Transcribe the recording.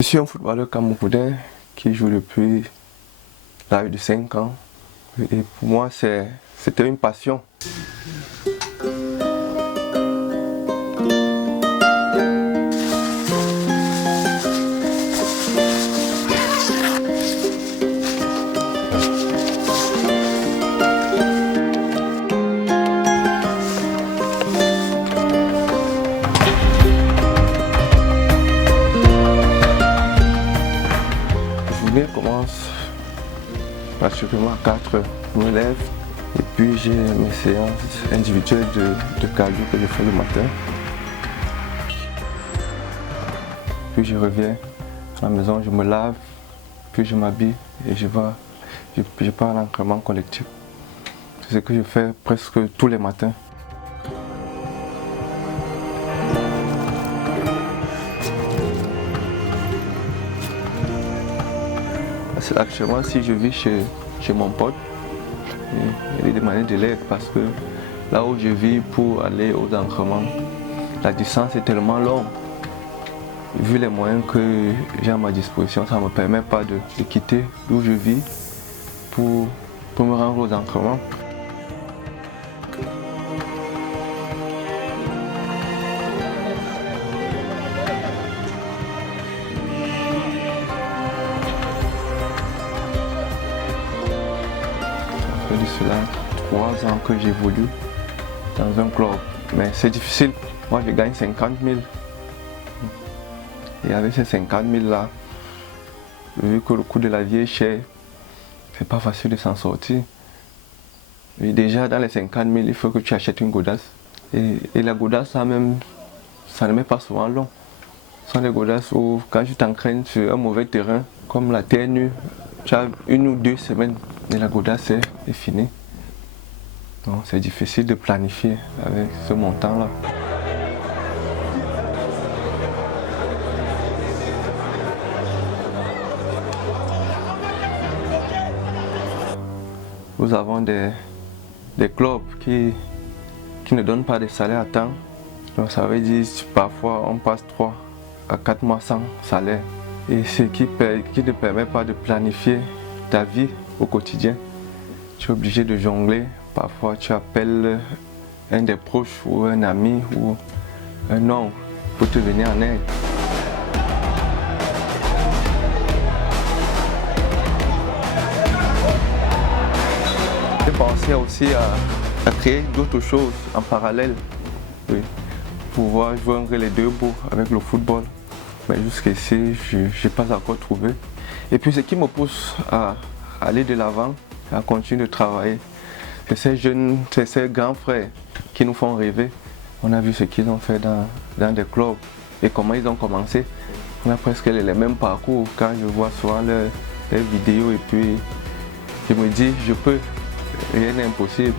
Je suis un footballeur camerounais qui joue depuis l'âge de 5 ans et pour moi c'était une passion. Je commence pratiquement à 4 heures, je me lève et puis j'ai mes séances individuelles de cardio que je fais le matin. Puis je reviens à la maison, je me lave, puis je m'habille et je pars à l'entraînement collectif. C'est ce que je fais presque tous les matins. Actuellement, si je vis chez mon pote, il lui demandé de l'aide parce que là où je vis pour aller aux entraînements, la distance est tellement longue. Vu les moyens que j'ai à ma disposition, ça ne me permet pas de quitter d'où je vis pour me rendre aux entraînements. Ça fait de cela 3 ans que j'évolue dans un club, mais c'est difficile. Moi je gagne 50 000 et avec ces 50 000 là, vu que le coût de la vie est cher, c'est pas facile de s'en sortir. Et déjà dans les 50 000, il faut que tu achètes une godasse. Et la godasse, ça ne met pas souvent long. Ce sont des godasses où quand tu t'entraînes sur un mauvais terrain, comme la terre nue, tu as 1 ou 2 semaines et la godasse est finie. Donc c'est difficile de planifier avec ce montant-là. Nous avons des clubs qui ne donnent pas de salaire à temps. Donc ça veut dire que parfois on passe 3 à 4 mois sans salaire. Et ce qui ne permet pas de planifier ta vie au quotidien. Tu es obligé de jongler. Parfois tu appelles un des proches ou un ami ou un oncle pour te venir en aide. J'ai pensé aussi à créer d'autres choses en parallèle, oui, pour pouvoir joindre les deux bouts avec le football. Mais jusqu'ici, je n'ai pas encore trouvé. Et puis ce qui me pousse à aller de l'avant, à continuer de travailler, c'est ces jeunes, c'est ces grands frères qui nous font rêver. On a vu ce qu'ils ont fait dans des clubs et comment ils ont commencé. On a presque les mêmes parcours. Quand je vois souvent leurs vidéos et puis je me dis, je peux. Rien n'est impossible.